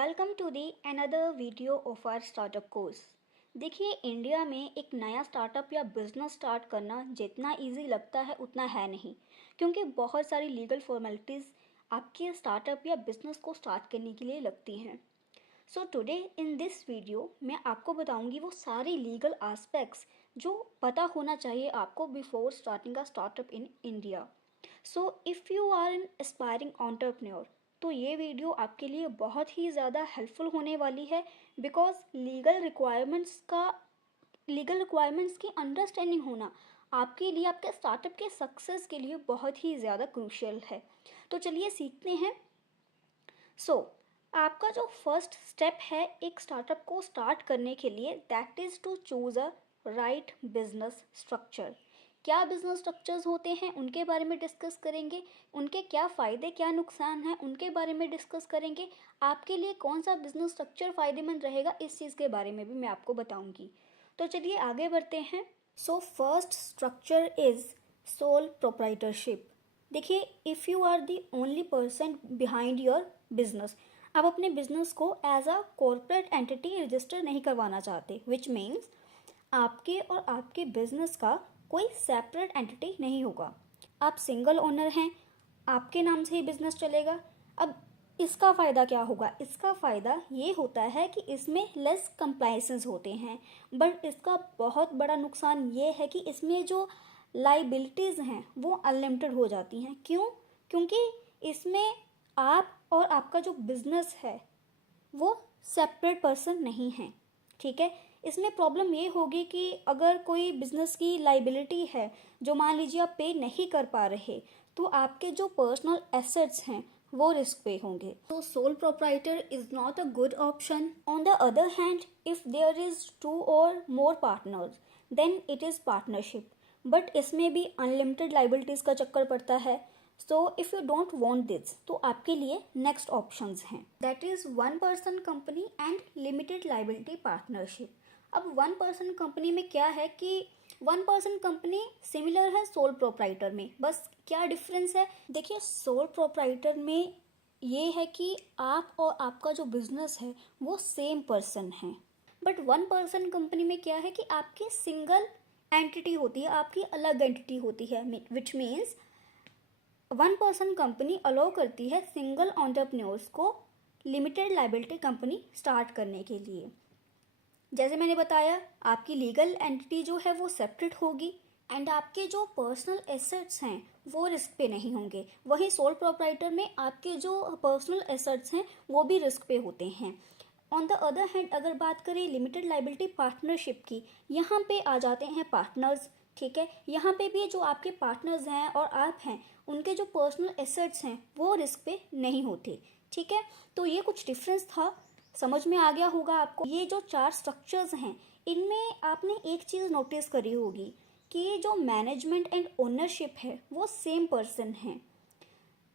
Welcome to the another video of our startup course. देखिए, India में एक नया स्टार्टअप या बिजनेस स्टार्ट करना जितना इजी लगता है उतना है नहीं, क्योंकि बहुत सारी लीगल फॉर्मेलिटीज़ आपके स्टार्टअप या बिजनेस को स्टार्ट करने के लिए लगती हैं। So today in this video मैं आपको बताऊंगी वो सारी लीगल एस्पेक्ट्स जो पता होना चाहिए आपको before starting a startup in India. So if you are an aspiring entrepreneur तो ये वीडियो आपके लिए बहुत ही ज़्यादा हेल्पफुल होने वाली है, बिकॉज लीगल रिक्वायरमेंट्स की अंडरस्टैंडिंग होना आपके लिए, आपके स्टार्टअप के सक्सेस के लिए बहुत ही ज़्यादा क्रूशियल है। तो चलिए सीखते हैं। आपका जो फर्स्ट स्टेप है एक स्टार्टअप को स्टार्ट करने के लिए, that is to choose a right business structure. क्या बिजनेस स्ट्रक्चर्स होते हैं उनके बारे में डिस्कस करेंगे, उनके क्या फ़ायदे क्या नुकसान हैं उनके बारे में डिस्कस करेंगे, आपके लिए कौन सा बिजनेस स्ट्रक्चर फ़ायदेमंद रहेगा इस चीज़ के बारे में भी मैं आपको बताऊंगी। तो चलिए आगे बढ़ते हैं। First structure is sole proprietorship. देखिए, if you are the only person behind your business, आप अपने बिजनेस को as a corporate entity register नहीं करवाना चाहते, विच मीन्स आपके और आपके बिजनेस का कोई सेपरेट एंटिटी नहीं होगा। आप सिंगल ओनर हैं, आपके नाम से ही बिजनेस चलेगा। अब इसका फ़ायदा क्या होगा? इसका फ़ायदा ये होता है कि इसमें लेस कंप्लाइंसेस होते हैं, बट इसका बहुत बड़ा नुकसान ये है कि इसमें जो लाइबिलिटीज़ हैं वो अनलिमिटेड हो जाती हैं। क्यों? क्योंकि इसमें आप और आपका जो बिजनेस है वो सेपरेट पर्सन नहीं है। ठीक है, इसमें प्रॉब्लम ये होगी कि अगर कोई बिजनेस की लाइबिलिटी है जो मान लीजिए आप पे नहीं कर पा रहे, तो आपके जो पर्सनल एसेट्स हैं वो रिस्क पे होंगे। तो sole proprietor is not a good option. On the other hand, if there is 2 और more partners then it is partnership, but इसमें भी अनलिमिटेड लाइबिलिटीज का चक्कर पड़ता है। So if you don't want this, तो आपके लिए नेक्स्ट ऑप्शंस हैं, that is one person company and limited liability partnership. अब वन पर्सन कंपनी में क्या है कि वन पर्सन कंपनी सिमिलर है सोल प्रोप्राइटर में, बस क्या डिफरेंस है? देखिए, सोल प्रोप्राइटर में ये है कि आप और आपका जो बिजनेस है वो सेम पर्सन है, बट वन पर्सन कंपनी में क्या है कि आपकी सिंगल एंटिटी होती है, आपकी अलग एंटिटी होती है, which means one person company allow करती है सिंगल एंटरप्रेन्योर्स को लिमिटेड लाइबिलिटी कंपनी स्टार्ट करने के लिए। जैसे मैंने बताया, आपकी लीगल एंटिटी जो है वो सेपरेट होगी एंड आपके जो पर्सनल एसेट्स हैं वो रिस्क पे नहीं होंगे। वहीं सोल प्रोप्राइटर में आपके जो पर्सनल एसेट्स हैं वो भी रिस्क पे होते हैं। ऑन द अदर हैंड, अगर बात करें लिमिटेड लाइबिलिटी पार्टनरशिप की, यहाँ पे आ जाते हैं पार्टनर्स। ठीक है, यहाँ पे भी जो आपके पार्टनर्स हैं और आप हैं, उनके जो पर्सनल एसेट्स हैं वो रिस्क पे नहीं होते। ठीक है, तो ये कुछ डिफरेंस था, समझ में आ गया होगा आपको। ये जो 4 स्ट्रक्चर्स हैं इनमें आपने एक चीज़ नोटिस करी होगी कि ये जो मैनेजमेंट एंड ओनरशिप है वो सेम पर्सन है,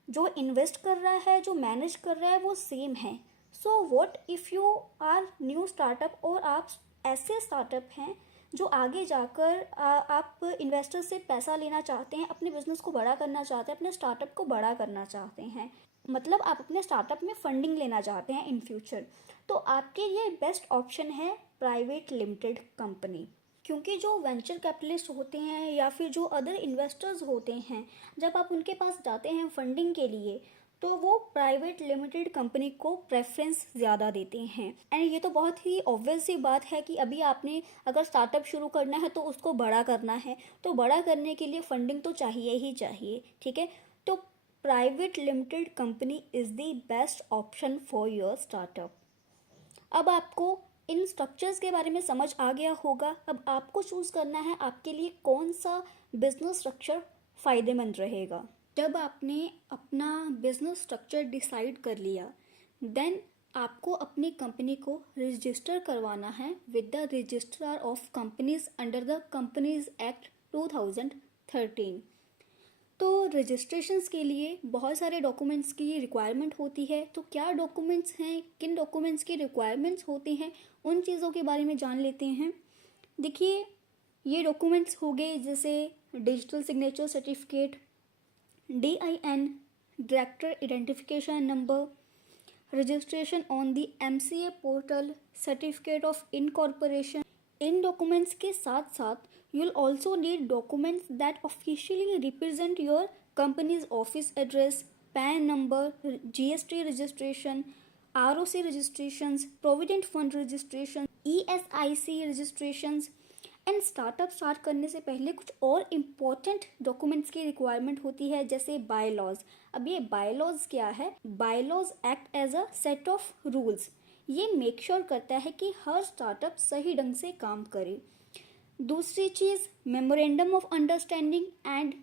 जो इन्वेस्ट कर रहा है, जो मैनेज कर रहा है वो सेम है। So what if you are new startup और आप ऐसे स्टार्टअप हैं जो आगे जाकर आप इन्वेस्टर से पैसा लेना चाहते हैं, अपने बिजनेस को बड़ा करना चाहते हैं, अपने स्टार्टअप को बड़ा करना चाहते हैं, मतलब आप अपने स्टार्टअप में फंडिंग लेना चाहते हैं इन फ्यूचर, तो आपके लिए बेस्ट ऑप्शन है प्राइवेट लिमिटेड कंपनी। क्योंकि जो वेंचर कैपिटलिस्ट होते हैं या फिर जो अदर इन्वेस्टर्स होते हैं, जब आप उनके पास जाते हैं फंडिंग के लिए, तो वो प्राइवेट लिमिटेड कंपनी को प्रेफरेंस ज़्यादा देते हैं। एंड ये तो बहुत ही ऑब्वियस सी बात है कि अभी आपने अगर स्टार्टअप शुरू करना है तो उसको बड़ा करना है, तो बड़ा करने के लिए फंडिंग तो चाहिए ही चाहिए। ठीक है, तो private limited company is the best option for your startup. अब आपको इन स्ट्रक्चर्स के बारे में समझ आ गया होगा। अब आपको चूज़ करना है आपके लिए कौन सा बिजनेस स्ट्रक्चर फ़ायदेमंद रहेगा। जब आपने अपना बिजनेस स्ट्रक्चर डिसाइड कर लिया, देन आपको अपनी कंपनी को रजिस्टर करवाना है with the registrar of companies under the companies act 2013। तो रजिस्ट्रेशंस के लिए बहुत सारे डॉक्यूमेंट्स की रिक्वायरमेंट होती है। तो क्या डॉक्यूमेंट्स हैं, किन डॉक्यूमेंट्स की रिक्वायरमेंट्स होती हैं, उन चीज़ों के बारे में जान लेते हैं। देखिए, ये डॉक्यूमेंट्स हो गए जैसे digital signature certificate, DIN, director identification number, registration on the MCA portal, certificate of incorporation. In documents के साथ साथ you'll also need documents that officially represent your company's office address, PAN number, GST registration, ROC registrations, Provident Fund registration, ESIC registrations. And startup start करने से पहले कुछ और important documents की requirement होती है, जैसे बायलॉज. अब ये बायलॉज क्या है? Bylaws act as a set of rules. ये मेक श्योर करता है कि हर स्टार्टअप सही ढंग से काम करे. दूसरी चीज़, memorandum of understanding and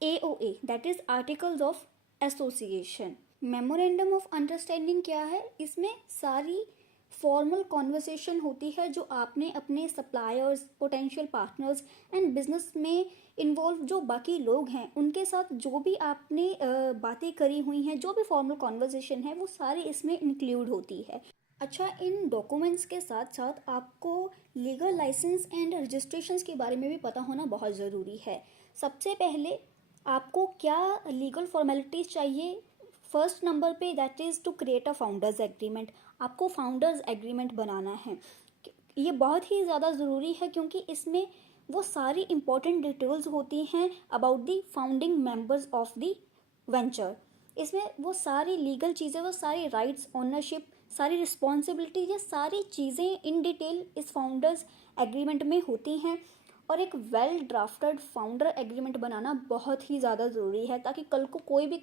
AOA, that is articles of association. Memorandum of understanding क्या है? इसमें सारी फॉर्मल कॉन्वर्सेशन होती है जो आपने अपने suppliers, potential partners and business में इन्वॉल्व जो बाकी लोग हैं उनके साथ जो भी आपने बातें करी हुई हैं, जो भी फॉर्मल कॉन्वर्सेशन है, वो सारी इसमें इंक्लूड होती है. अच्छा, इन डॉक्यूमेंट्स के साथ साथ आपको लीगल लाइसेंस एंड रजिस्ट्रेशंस के बारे में भी पता होना बहुत ज़रूरी है. सबसे पहले आपको क्या लीगल फॉर्मेलिटीज़ चाहिए? फर्स्ट नंबर पे that is to create a founders agreement. आपको फाउंडर्स एग्रीमेंट बनाना है. ये बहुत ही ज़्यादा ज़रूरी है क्योंकि इसमें वो सारी इंपॉर्टेंट डिटेल्स होती हैं about the founding members of the venture. इसमें वो सारी लीगल चीज़ें, वो सारी राइट्स, ओनरशिप, सारी रिस्पॉन्सिबिलिटी, ये सारी चीज़ें इन डिटेल इस फाउंडर्स एग्रीमेंट में होती हैं. और एक वेल ड्राफ्टेड फाउंडर एग्रीमेंट बनाना बहुत ही ज़्यादा ज़रूरी है ताकि कल को कोई भी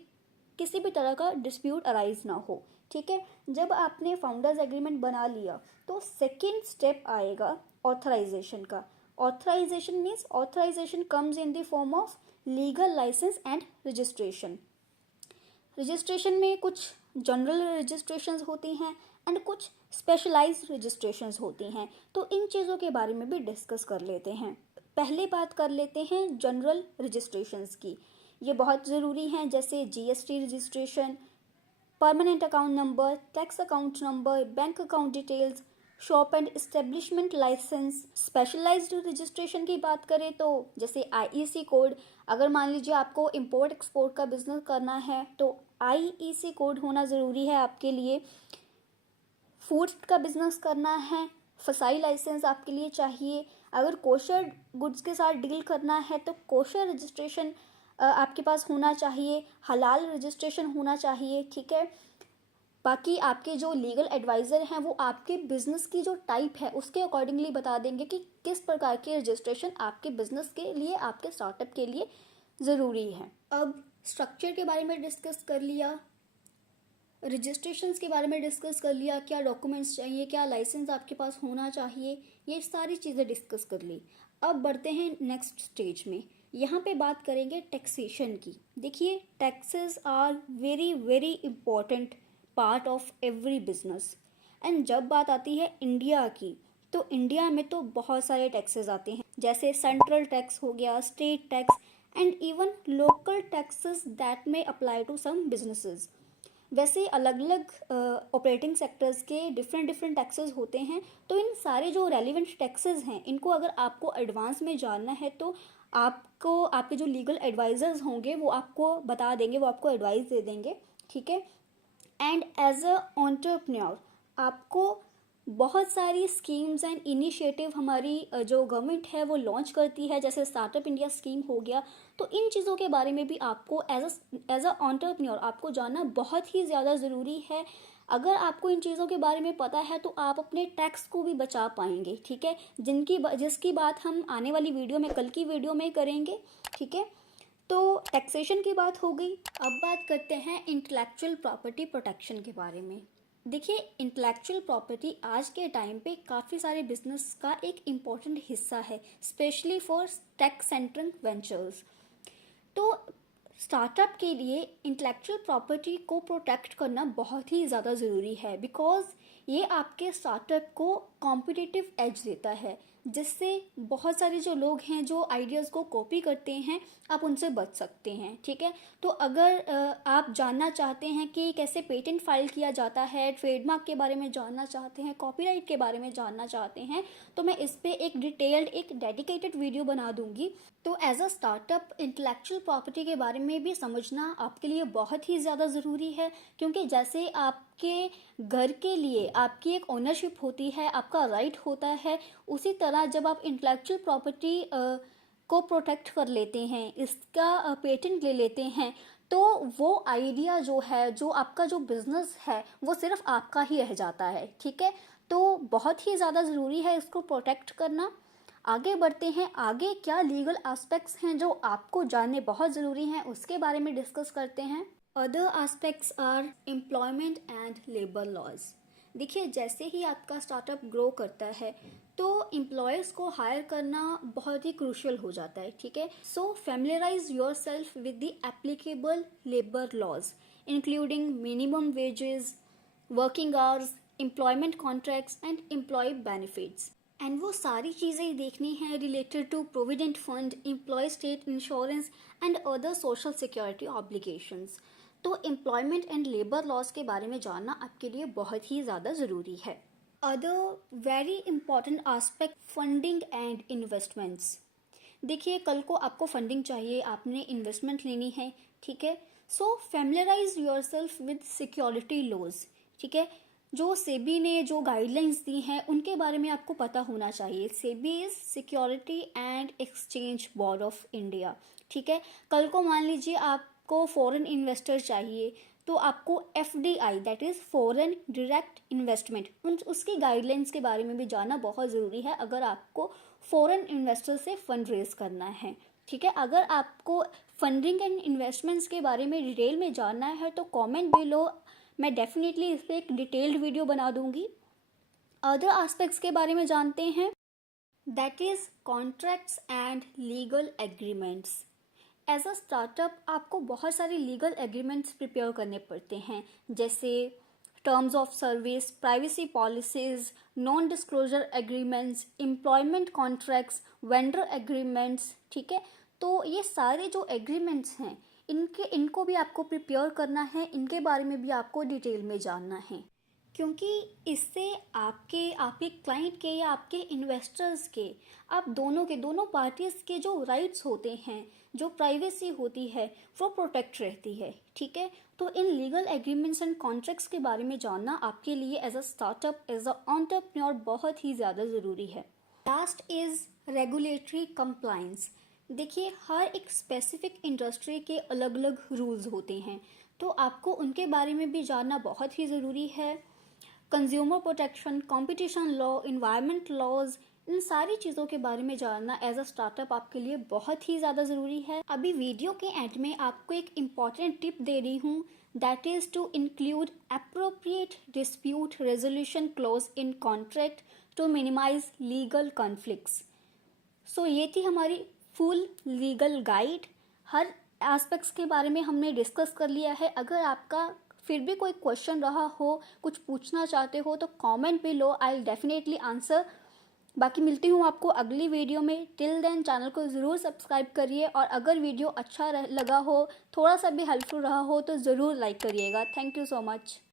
किसी भी तरह का डिस्प्यूट अराइज ना हो. ठीक है, जब आपने फाउंडर्स एग्रीमेंट बना लिया तो सेकेंड स्टेप आएगा ऑथराइजेशन का. Authorization means authorization comes in the form of legal license and registration. Registration में कुछ जनरल रजिस्ट्रेशंस होती हैं एंड कुछ स्पेशलाइज्ड रजिस्ट्रेशंस होती हैं. तो इन चीज़ों के बारे में भी डिस्कस कर लेते हैं. पहले बात कर लेते हैं जनरल रजिस्ट्रेशंस की. ये बहुत ज़रूरी हैं, जैसे GST registration, permanent account number, tax account number, bank account details, shop and establishment license. Specialized registration की बात करें तो जैसे IEC कोड. अगर मान लीजिए आपको इंपोर्ट एक्सपोर्ट का बिजनेस करना है तो IEC कोड होना ज़रूरी है आपके लिए. फूड का बिजनेस करना है, फसाई लाइसेंस आपके लिए चाहिए. अगर कोशर गुड्स के साथ डील करना है तो कोशर रजिस्ट्रेशन आपके पास होना चाहिए. हलाल रजिस्ट्रेशन होना चाहिए. ठीक है, बाकी आपके जो लीगल एडवाइज़र हैं वो आपके बिज़नेस की जो टाइप है उसके अकॉर्डिंगली बता देंगे कि किस प्रकार की रजिस्ट्रेशन आपके बिज़नेस के लिए, आपके स्टार्टअप के लिए ज़रूरी है. अब स्ट्रक्चर के बारे में डिस्कस कर लिया, रजिस्ट्रेशंस के बारे में डिस्कस कर लिया, क्या डॉक्यूमेंट्स चाहिए, क्या लाइसेंस आपके पास होना चाहिए, ये सारी चीज़ें डिस्कस कर ली. अब बढ़ते हैं नेक्स्ट स्टेज में. यहाँ पे बात करेंगे टैक्सेशन की. देखिए, taxes are very very important part of every business. And जब बात आती है इंडिया की, तो इंडिया में तो बहुत सारे टैक्सेस आते हैं, जैसे सेंट्रल टैक्स हो गया, state tax and even local taxes that में अप्लाई टू सम बिजनेसेस. वैसे अलग अलग ऑपरेटिंग सेक्टर्स के डिफरेंट डिफरेंट टैक्सेस होते हैं. तो इन सारे जो रेलिवेंट टैक्सेस हैं इनको अगर आपको एडवांस में जानना है तो आपको आपके जो लीगल एडवाइज़र्स होंगे वो आपको बता देंगे, वो आपको एडवाइस दे देंगे. ठीक है, एंड एज अ एंटरप्रेन्योर आपको बहुत सारी स्कीम्स एंड इनिशिएटिव हमारी जो गवर्नमेंट है वो लॉन्च करती है, जैसे स्टार्टअप इंडिया स्कीम हो गया. तो इन चीज़ों के बारे में भी आपको एज अ एंटरप्रेन्योर आपको जानना बहुत ही ज़्यादा ज़रूरी है. अगर आपको इन चीज़ों के बारे में पता है तो आप अपने टैक्स को भी बचा पाएंगे. ठीक है, जिसकी बात हम आने वाली वीडियो में, कल की वीडियो में करेंगे. ठीक है, तो टैक्सेशन की बात हो गई. अब बात करते हैं इंटेलेक्चुअल प्रॉपर्टी प्रोटेक्शन के बारे में. देखिए, इंटेलेक्चुअल प्रॉपर्टी आज के टाइम पे काफ़ी सारे बिजनेस का एक इम्पॉर्टेंट हिस्सा है, specially for tax centric ventures. तो स्टार्टअप के लिए इंटेलेक्चुअल प्रॉपर्टी को प्रोटेक्ट करना बहुत ही ज़्यादा ज़रूरी है, बिकॉज ये आपके स्टार्टअप को कॉम्पिटिटिव एज देता है. जिससे बहुत सारे जो लोग हैं जो आइडियाज़ को कॉपी करते हैं, आप उनसे बच सकते हैं। ठीक है, तो अगर आप जानना चाहते हैं कि कैसे पेटेंट फाइल किया जाता है, ट्रेडमार्क के बारे में जानना चाहते हैं, कॉपीराइट के बारे में जानना चाहते हैं, तो मैं इस पे एक डिटेल्ड एक डेडिकेटेड वीडियो बना दूंगी। तो as a startup intellectual property के बारे में भी समझना आपके लिए बहुत ही ज़्यादा ज़रूरी है, क्योंकि जैसे आपके घर के लिए आपकी एक ओनरशिप होती है, आपका राइट होता है, उसी तरह जब आप इंटेलेक्चुअल प्रॉपर्टी को प्रोटेक्ट कर लेते हैं, इसका पेटेंट ले लेते हैं, तो वो आइडिया जो है, जो आपका जो बिजनेस है, वो सिर्फ आपका ही रह जाता है। ठीक है, तो बहुत ही ज़्यादा ज़रूरी है इसको प्रोटेक्ट करना। आगे बढ़ते हैं, आगे क्या लीगल एस्पेक्ट्स हैं जो आपको जानने बहुत ज़रूरी हैं, उसके बारे में डिस्कस करते हैं। Other aspects are employment and labour laws. देखिए, जैसे ही आपका स्टार्टअप ग्रो करता है तो एम्प्लॉयर्स को हायर करना बहुत ही क्रूशियल हो जाता है। ठीक है, so familiarise yourself with the applicable labour laws including minimum wages, working hours, employment contracts and employ benefits. And वो सारी चीज़ें देखनी है related to provident fund, employ state insurance and other social security obligations. तो employment and labour laws के बारे में जानना आपके लिए बहुत ही ज़्यादा ज़रूरी है। Other very important aspect, funding and investments. देखिए, कल को आपको फंडिंग चाहिए, आपने इन्वेस्टमेंट लेनी है। ठीक है, so familiarise yourself with security laws. ठीक है, जो सेबी ने जो गाइडलाइंस दी हैं उनके बारे में आपको पता होना चाहिए। SEBI is security and exchange board of India. ठीक है, कल को मान लीजिए आपको फॉरेन इन्वेस्टर चाहिए, तो आपको FDI, that is foreign direct investment, उसकी गाइडलाइंस के बारे में भी जानना बहुत ज़रूरी है अगर आपको फॉरेन इन्वेस्टर से फंड रेज करना है। ठीक है, अगर आपको फंडिंग एंड इन्वेस्टमेंट्स के बारे में डिटेल में जानना है तो कमेंट बिलो, मैं डेफिनेटली इस पर एक डिटेल्ड वीडियो बना दूंगी। अदर एस्पेक्ट्स के बारे में जानते हैं, that is contracts and legal agreements. As a startup आपको बहुत सारे लीगल एग्रीमेंट्स प्रिपेयर करने पड़ते हैं, जैसे terms of service, privacy policies, non disclosure agreements, employment contracts, vendor agreements. ठीक है, तो ये सारे जो एग्रीमेंट्स हैं इनको भी आपको प्रिपेयर करना है, इनके बारे में भी आपको डिटेल में जानना है, क्योंकि इससे आपके क्लाइंट के या आपके इन्वेस्टर्स के, आप दोनों पार्टीज के जो राइट्स होते हैं, जो प्राइवेसी होती है, वो प्रोटेक्ट रहती है। ठीक है, तो इन लीगल एग्रीमेंट्स एंड कॉन्ट्रैक्ट्स के बारे में जानना आपके लिए as a startup, as a entrepreneur बहुत ही ज़्यादा ज़रूरी है। Last is regulatory compliance. देखिए, हर एक स्पेसिफिक इंडस्ट्री के अलग अलग रूल्स होते हैं, तो आपको उनके बारे में भी जानना बहुत ही ज़रूरी है। Consumer protection, competition law, environment laws, इन सारी चीज़ों के बारे में जानना एज अ स्टार्टअप आपके लिए बहुत ही ज़्यादा ज़रूरी है। अभी वीडियो के एंड में आपको एक इम्पॉर्टेंट टिप दे रही हूँ, that is to include appropriate dispute resolution clause in contract to minimise legal conflicts. So ये थी हमारी फुल लीगल गाइड। हर एस्पेक्ट्स के बारे में हमने डिस्कस कर लिया है। अगर आपका फिर भी कोई क्वेश्चन रहा हो, कुछ पूछना चाहते हो, तो comment below, I will definitely answer. बाकी मिलती हूँ आपको अगली वीडियो में। टिल देन चैनल को ज़रूर सब्सक्राइब करिए, और अगर वीडियो अच्छा लगा हो, थोड़ा सा भी हेल्पफुल रहा हो, तो ज़रूर लाइक करिएगा। Thank you so much.